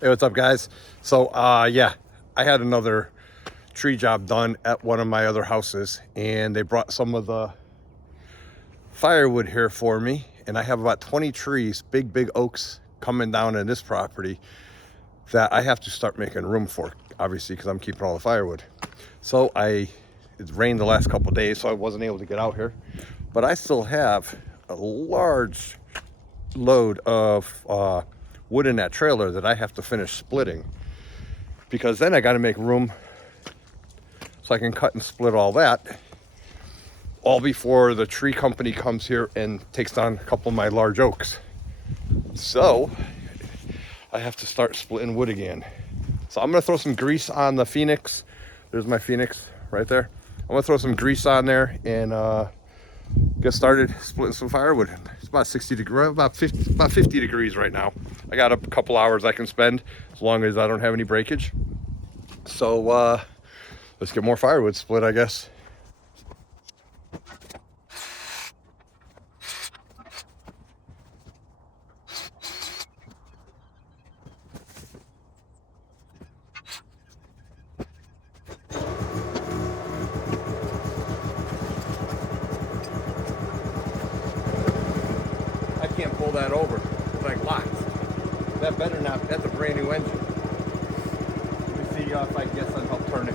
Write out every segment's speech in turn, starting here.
Hey, what's up, guys? So, yeah, I had another tree job done at one of my other houses, and they brought some of the firewood here for me. And I have about 20 trees, big oaks, coming down in this property that I have to start making room for, obviously, because I'm keeping all the firewood. So it rained the last couple of days, so I wasn't able to get out here. But I still have a large load of wood in that trailer that I have to finish splitting, because then I got to make room so I can cut and split all that, all before the tree company comes here and takes down a couple of my large oaks. So I have to start splitting wood again. So I'm gonna throw some grease on the Phoenix. There's my Phoenix right there. I'm gonna throw some grease on there and get started splitting some firewood. It's about 60 degrees, about 50 degrees right now. I got a couple hours I can spend as long as I don't have any breakage. So let's get more firewood split, I guess. I can't pull that over. It's like locked. That better not. That's a brand new engine. Let me see if I can get some help turn it.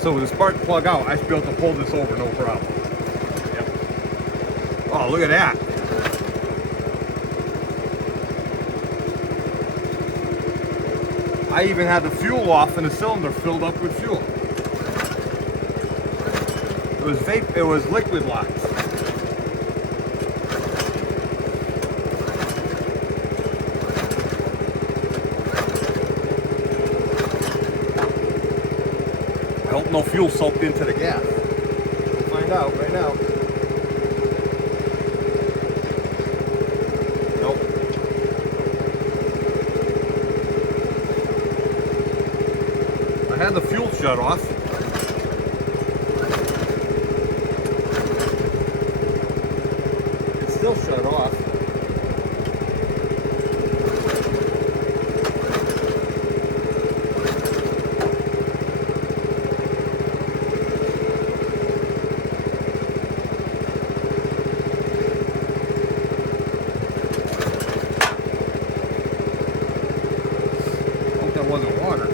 So with the spark plug out, I should be able to pull this over, no problem. Yep. Oh, look at that. I even had the fuel off and the cylinder filled up with fuel. It was liquid locks. I hope no fuel soaked into the gas. We'll find out right now. Nope. I had the fuel shut off. It's still shut off. That wasn't water.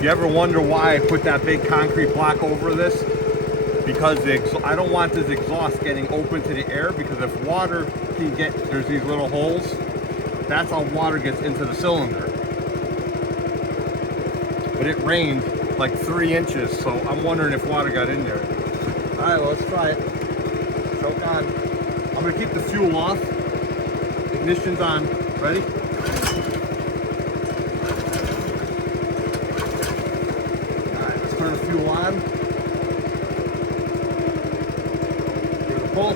If you ever wonder why I put that big concrete block over this, because I don't want this exhaust getting open to the air, because if water can get, there's these little holes, that's how water gets into the cylinder. But it rained like 3 inches, so I'm wondering if water got in there. All right, well, let's try it. Choke on. I'm gonna keep the fuel off. Ignition's on. Ready? All right, let's turn the fuel on. Give it a pull.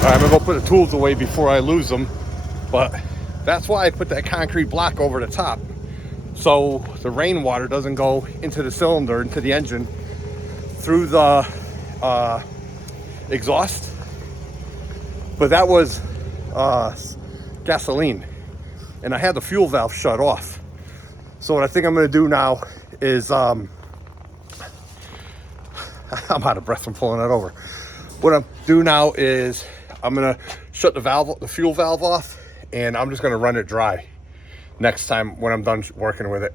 I'm gonna go put the tools away before I lose them, but that's why I put that concrete block over the top, so the rainwater doesn't go into the cylinder, into the engine, through the exhaust. But that was gasoline, and I had the fuel valve shut off. So what I think I'm gonna do now is, I'm out of breath from pulling that over. What I'm do now is I'm gonna shut the fuel valve off, and I'm just gonna run it dry next time when I'm done working with it.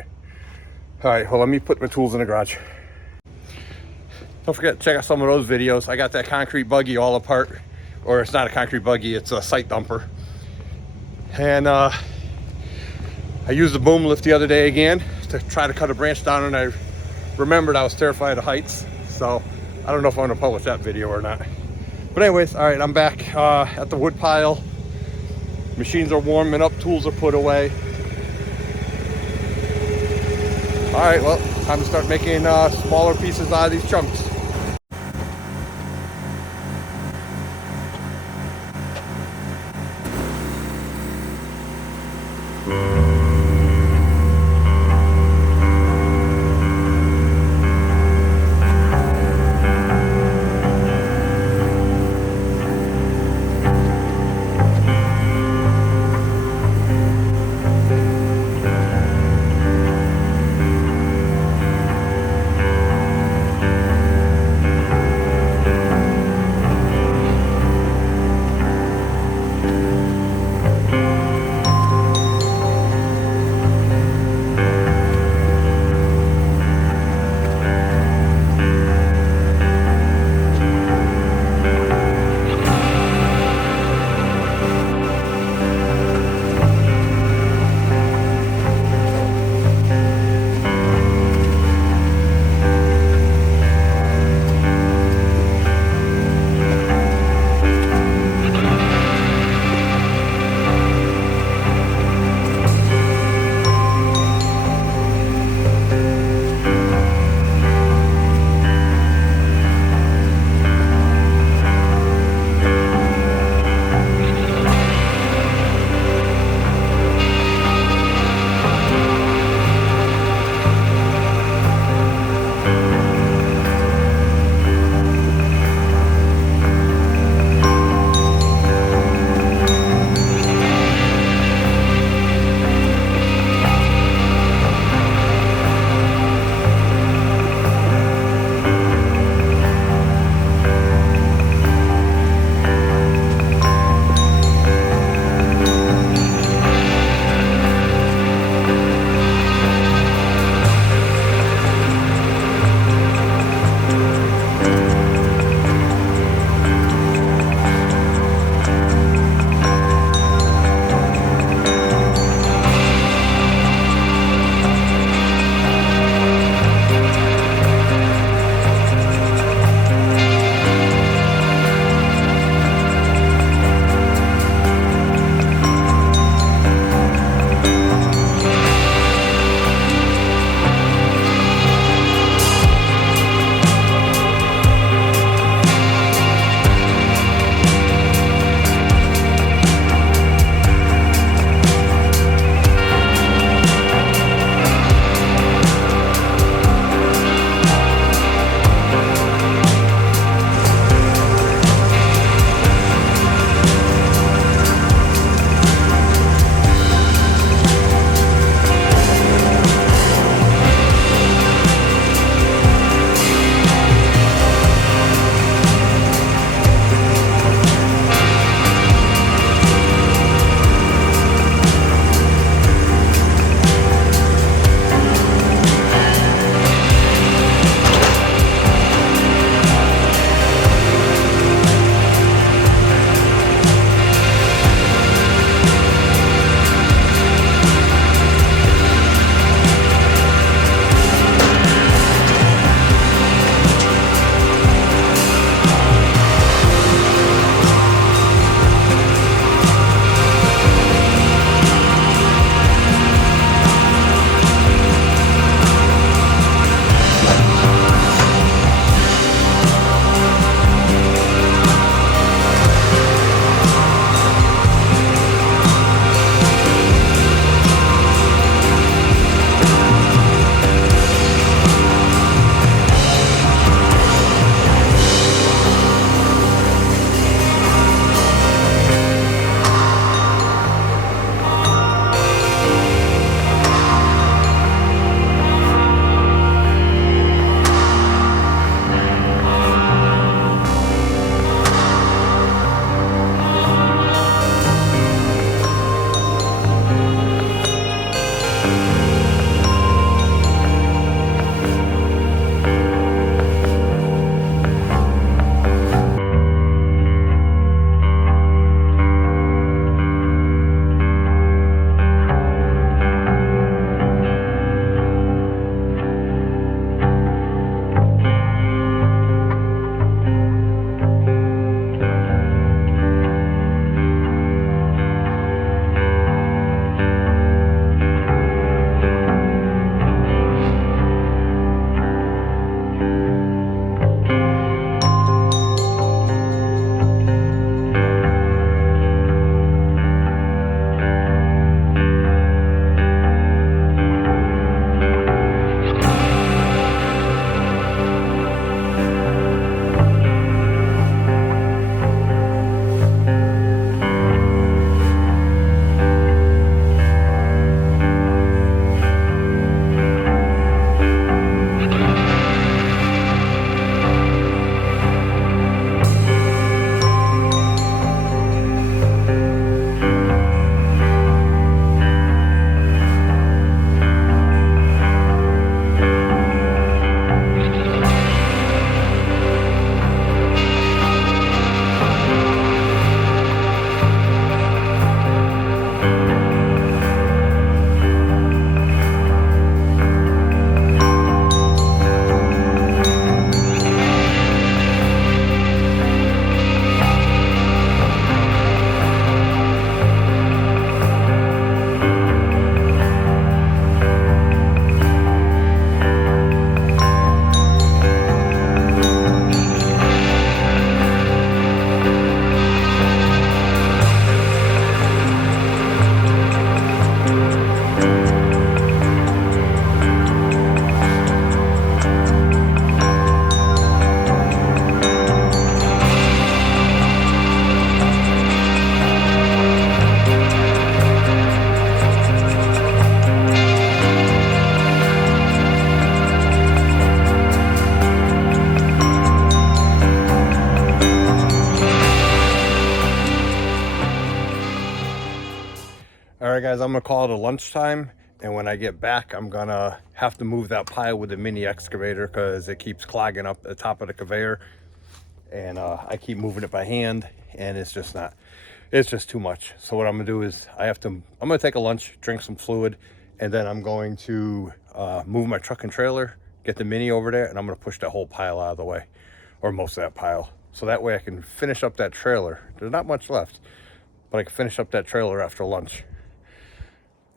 All right, well, let me put my tools in the garage. Don't forget to check out some of those videos. I got that concrete buggy all apart, or it's not a concrete buggy, it's a site dumper. And I used the boom lift the other day again to try to cut a branch down, and I remembered I was terrified of heights. So I don't know if I'm gonna publish that video or not. But anyways, all right, I'm back at the wood pile. Machines are warming up, tools are put away. All right, well, time to start making smaller pieces out of these chunks. right, guys, I'm gonna call it a lunchtime, and when I get back, I'm gonna have to move that pile with the mini excavator because it keeps clogging up the top of the conveyor, and I keep moving it by hand, and it's just too much. So what I'm gonna do is I'm gonna take a lunch, drink some fluid, and then I'm going to move my truck and trailer, get the mini over there, and I'm gonna push that whole pile out of the way, or most of that pile, so that way I can finish up that trailer. There's not much left, but I can finish up that trailer after lunch.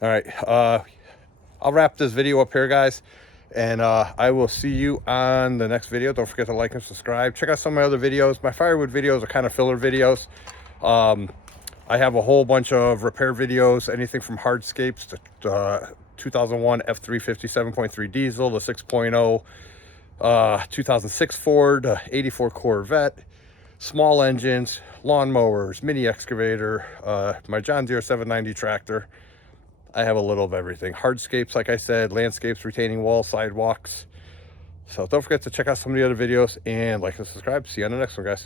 All right, I'll wrap this video up here, guys, and I will see you on the next video. Don't forget to like and subscribe. Check out some of my other videos. My firewood videos are kind of filler videos. I have a whole bunch of repair videos, anything from hardscapes to 2001 F350 7.3 diesel, the 6.0 2006 Ford, 84 Corvette, small engines, lawnmowers, mini excavator, my John Deere 790 tractor. I have a little of everything. Hardscapes, like I said, landscapes, retaining walls, sidewalks. So don't forget to check out some of the other videos and like and subscribe. See you on the next one, guys.